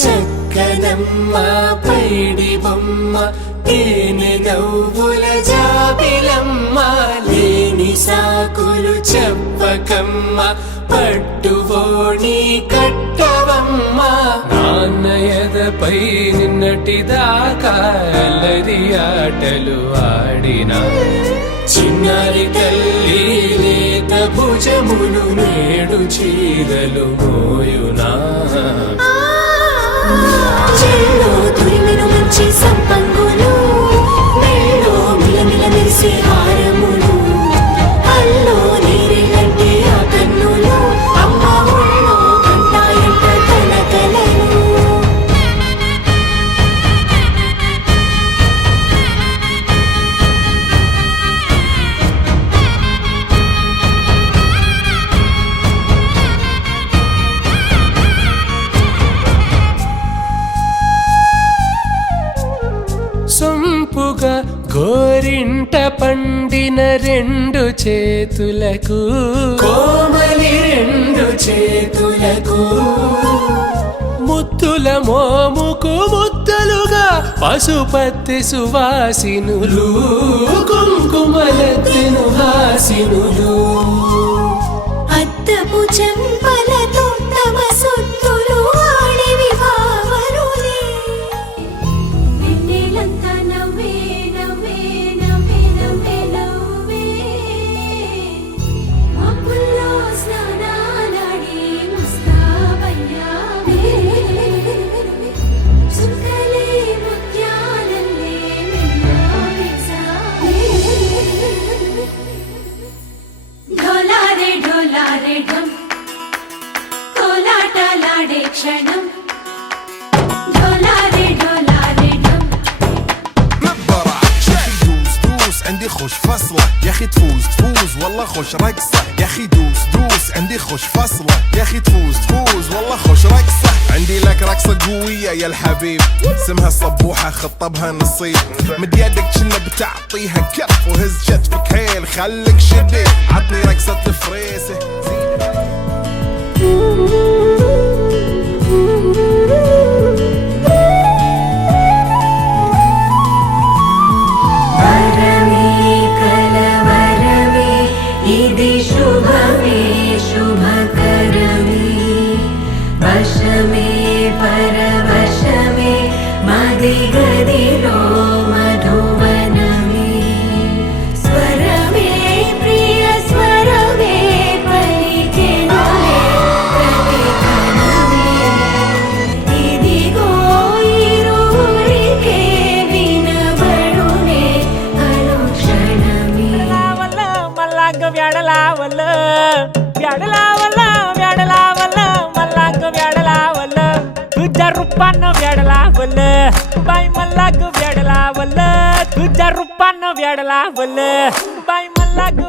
చక్కనమ్మ పైడి బొమ్మ తేనె నవ్వుల జాబిలమ్మ లేని సాకులు చెప్పకమ్మ పట్టువోణి కట్టవమ్మ నాన్నయదపై నిన్నటిదాకా అల్లరి ఆటలు ఆడినా చిన్నారి తల్లి లేత భుజములు నేడు చీరలు మోయునా చెల్లో తురిమిన మంచి సంపంగులు మెళ్ళో మిలమిల మెరిసే హారములు అల్లో నీరేలంటే ఆ కన్నులు అమ్మ ఒళ్ళో కంటాయంట కలకలను సొంపుగా గోరింట పండిన రెండు చేతులకు కోమలి రెండు చేతులకు ముద్దుల మోముకు ముద్దలుగా పశుపతి సువాసినులు కుంకుమలెత్తిను హాసినులు అద్దపు చెంపలతో తమ సొత్తులు ఆడివి భావరులే నిన్నేలంతా నవ్వే నవ్వే నవ్వే నవ్వే నవ్వే మబ్బుల్లో స్నానాలాడి ముస్తాబయ్యావే చుక్కలే ముత్యాలల్లే మెల్లావేశావే ఢోలారే ఢోలారే ఢమ్ కోలాటలాడే క్షణం ఢోలారే ఢోలారే ఢమ్ عندي خوش فصلة يا اخي تفوز تفوز والله خوش رقصة يا اخي دوس دوس عندي خوش فصلة يا اخي تفوز تفوز والله خوش رقصة عندي لك رقصة قوية يا الحبيب اسمها صبوحة خطبها نصيب مد يدك كنا بتعطيها كف وهز كتفك حيل خليك شديد عطني رقصة الفريسة शुभमे शुभकरमे वशमे परवशमे मदिगदिलो मधुवनमे स्वरमे प्रिय स्वरमे पलिकेनुले प्रतिकणमे इदिगो इरुवरिके विनबडुने अनुक्षणमे మల్లాంగ వ్యాడలావల్ల వ్యాడలావల్ల వ్యాడలావల్ల మల్లాంగ వ్యాడలావల్ల తుజ రూపాన్న వ్యాడలావల్ల బై మల్లాంగ వ్యాడలావల్ల తుజ రూపాన్న వ్యాడలావల్ల బై మల్లాంగ